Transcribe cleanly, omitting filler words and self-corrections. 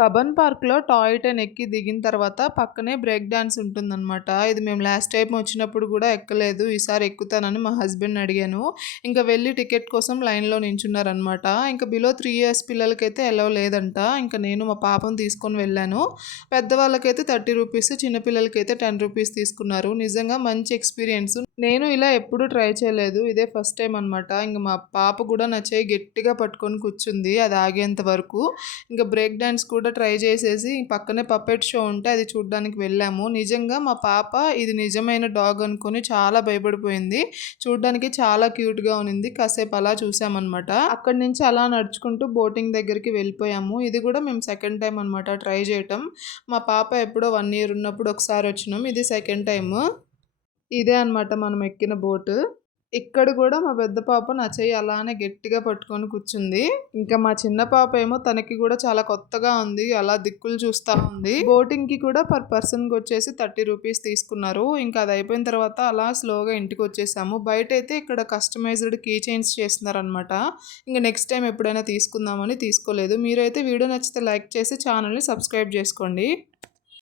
కబన్ పార్క్‌లో toy train ఎక్కి దిగిన తర్వాత పక్కనే బ్రేక్ డాన్స్ ఉంటుందనమాట. ఇది మేము లాస్ట్ టైమ్ వచ్చినప్పుడు గూడా ఎక్కలేదు. ఈసారి ఎక్కుతానని మా హస్బెండ్‌ని అడిగాను. ఇంక వెళ్లి టికెట్ కోసం లైన్‌లో నించున్నారనమాట. ఇంక బిలో 3 ఇయర్స్ పిల్లలకైతే ఎలౌ లేదంట. ఇంక నేను మా పాపను తీసుకొని వెళ్ళాను. పెద్దవాళ్ళకైతే ₹30, చిన్న పిల్లలకైతే ₹10 తీసుకున్నారు. నిజంగా మంచి ఎక్స్‌పీరియన్స్. నేను ఇలా ఎప్పుడూ ట్రై చేయలేదు. ఇదే ఫస్ట్ టైమ్ అనమాట. ఇంక మా పాప గూడా నా చెయ్యి గట్టిగా పట్టుకొని కూర్చుంది అది ఆగేంత వరకు. ఇంక బ్రేక్ డాన్స్ కూడా ట్రై చేసేసి పక్కనే పప్పెట్ షో ఉంటే అది చూడ్డానికి వెళ్ళాము. నిజంగా మా పాప ఇది నిజమైన డాగ్ అనుకుని చాలా భయపడిపోయింది. చూడ్డానికి చాలా క్యూట్‌గా ఉన్నింది. కాసేపు అలా చూసామనమాట. అక్కడి నుంచి అలా నడుచుకుంటూ బోటింగ్ దగ్గరికి వెళ్ళిపోయాము. ఇది కూడా మేము సెకండ్ టైమ్ అనమాట ట్రై చేయటం. మా పాప ఎప్పుడో 1 ఇయర్ ఉన్నప్పుడు ఒకసారి వచ్చినాం. ఇది సెకండ్ టైము. ఇదే అనమాట మనం ఎక్కిన బోటు. ఇక్కడ గూడా మా పెద్ద పాప నా చెయ్యి అలానే గట్టిగా పట్టుకొని కూర్చుంది. ఇంకా మా చిన్న పాప ఏమో తనకి గూడా చాలా కొత్తగా ఉంది. అలా దిక్కులు చూస్తా ఉంది. బోటింగ్‌కి కూడా పర్ పర్సన్‌కొచ్చేసి ₹30 తీసుకున్నారు. ఇంకా అది అయిపోయిన తర్వాత అలా స్లోగా ఇంటికొచ్చేసాము. బయటైతే ఇక్కడ కస్టమైజ్డ్ కీ చైన్స్ చేస్తున్నారనమాట. ఇంక నెక్స్ట్ టైమ్ ఎప్పుడైనా తీసుకుందామని తీసుకోలేదు. మీరైతే వీడియో నచ్చితే లైక్ చేసి ఛానల్‌ని సబ్స్క్రైబ్ చేసుకోండి.